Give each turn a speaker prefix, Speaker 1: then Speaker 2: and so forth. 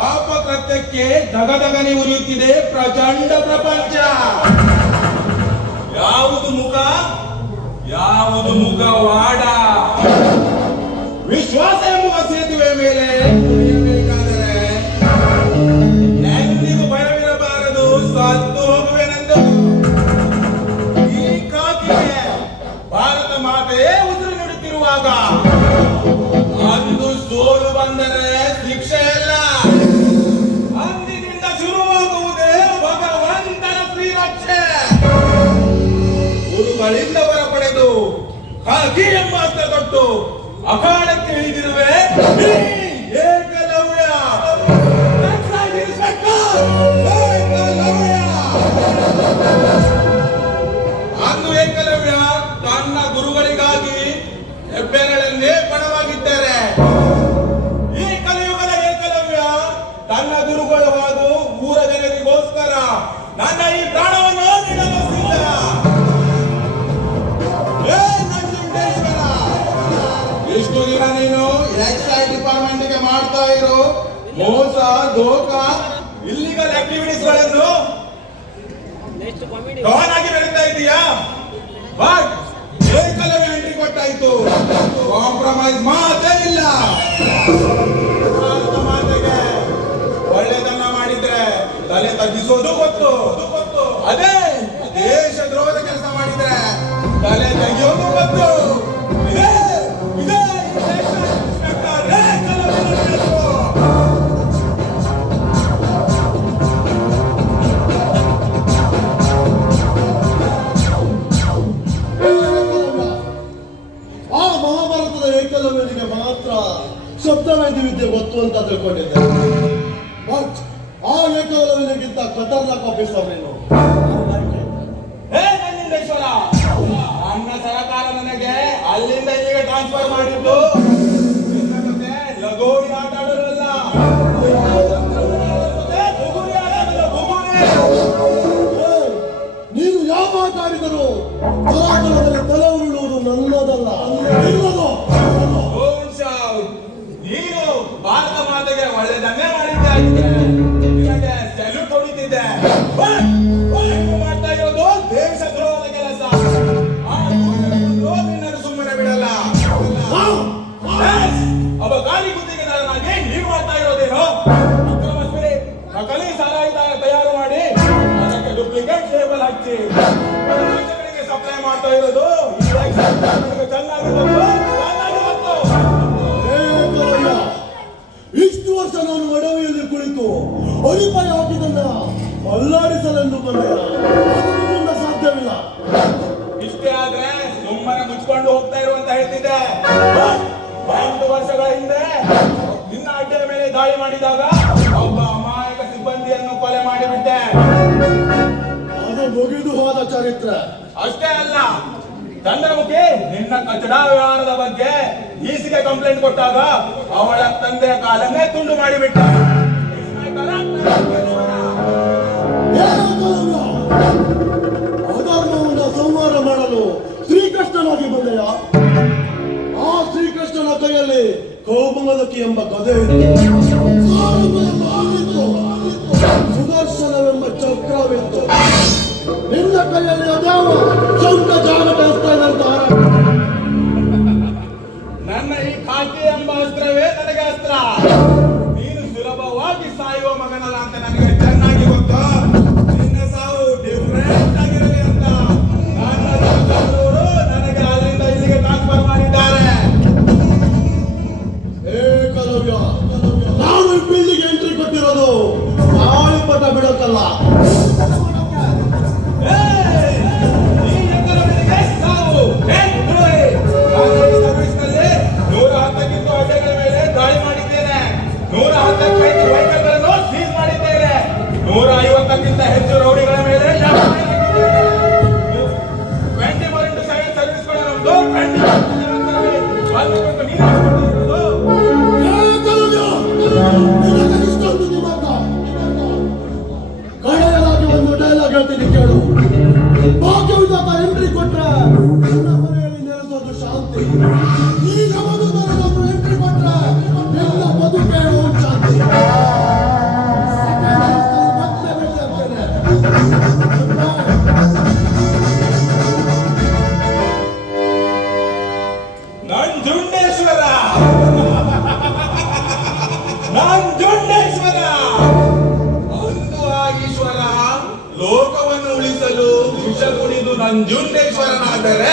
Speaker 1: ಪಾಪಕೃತ್ಯಕ್ಕೆ ಧಗಧಗನೆ ಉರಿಯುತ್ತಿದೆ ಪ್ರಚಂಡ ಪ್ರಪಂಚ. ಯಾವುದು ಮುಖ? ಯಾವುದು ಮುಖವಾಡ? ವಿಶ್ವಾಸ ಎಂಬುವ ಸೇತುವೆ ಮೇಲೆ ಹಾಗೆ ಎಂಬ ಅರ್ಥ ಕೊಟ್ಟು ಅಖಾಡಕ್ಕೆ ಇಳಿದಿರುವೆ. ಮೋಸ ದೋಖಾ ಇಲ್ಲಿಗಲ್ ಆಕ್ಟಿವಿಟೀಸ್ಗಳನ್ನು ಡಾನ್ ಆಗಿ ಬೆಳೀತಾ ಇದೆಯಾ? ಬಟ್ ಜೈಕಲವೇ ಎಂಟ್ರಿ ಕೊಟ್ಟಾಯ್ತು. ಕಾಂಪ್ರಮೈಸ್ ಮಾತೇ ಇಲ್ಲ. ಒಳ್ಳೆದನ್ನ ಮಾಡಿದ್ರೆ ತಲೆ ತಗ್ಗಿಸೋದು ಗೊತ್ತು. ಅದೇ
Speaker 2: ವಿದ್ಯೆ ಗೊತ್ತು ಅಂತ ತಿಳ್ಕೊಂಡಿದ್ದೆ. ಬಟ್ ಆ ಏಕವಲವನಿಗಿಂತ ಖತರ್ನಾಕ್ ಆಫೀಸರ್ ನೀನು
Speaker 1: ನನ್ನ ಸರಕಾರ ನನಗೆ ಅಲ್ಲಿಂದ ಈಗ ಟ್ರಾನ್ಸ್ಫರ್ ಮಾಡಿದ್ದು. ಲಗೋಡಿ ಆಟ ಸಪ್ಲೈ ಮಾಡ್ತಾ ಇರೋದು.
Speaker 2: ಇಷ್ಟು ವರ್ಷ ನಾನು ಒಡವೆಯಲ್ಲಿ ಕುಳಿತು ಅರಿಪಾಯ ಹಾಕಿದನ್ನ ಅಲ್ಲಾಡಿಸಲೆಂದು ಬಂದೆ. ಮುಂದ ಸಾಧ್ಯವಿಲ್ಲ.
Speaker 1: ಇಷ್ಟೇ ಆದ್ರೆ ಸುಮ್ಮನೆ ಮುಚ್ಕೊಂಡು ಹೋಗ್ತಾ ಇರುವಂತ ಹೇಳ್ತಿದ್ದೆ. ಒಂದು ವರ್ಷಗಳ ಹಿಂದೆ ನಿನ್ನ ಅಡ್ಡಿಯ ಮೇಲೆ ದಾಳಿ ಮಾಡಿದಾಗ ಒಬ್ಬ ಅಮಾಯಕ ಸಿಬ್ಬಂದಿಯನ್ನು ಕೊಲೆ ಮಾಡಿಬಿಟ್ಟೆ.
Speaker 2: ಮುಗಿದು ಹೋದ ಚರಿತ್ರ.
Speaker 1: ಅಷ್ಟೇ ಅಲ್ಲ ಚಂದ್ರಮುಖಿ ನಿನ್ನ ಕಚಡಾ ವ್ಯವಹಾರದ ಬಗ್ಗೆ ಈಸಿಗೆ ಕಂಪ್ಲೇಂಟ್ ಕೊಟ್ಟಾಗ ಅವಳ ತಂದೆ ಕಾಲನ್ನೇ ತುಂಡು ಮಾಡಿಬಿಟ್ಟ.
Speaker 2: ಅಧರ್ಮವನ್ನು ಸಂಹಾರ ಮಾಡಲು ಶ್ರೀಕೃಷ್ಣನಾಗಿ ಬಂದೆಯ? ಆ ಶ್ರೀಕೃಷ್ಣನ ಕೈಯಲ್ಲಿ ಕೌಮಲಕಿ ಎಂಬ ಕಥೆ ಸುದರ್ಶನವೆಂಬ ಚಕ್ರವಿತ್ತು. ನಿನ್ನ ಕೈಯಲ್ಲಿ ಅದ್ಯಾವ ಶಂಕ ಜಾಗ ಕಳಿಸ್ತಾ ದೊಡ್ಡ ಈಶ್ವರ ಈಶ್ವರ ಲೋಕವನ್ನು ಉಳಿಸಲು ವಿಷ
Speaker 1: ಕುಡಿದು ನಂಜುಂಡೇಶ್ವರನಾದರೆ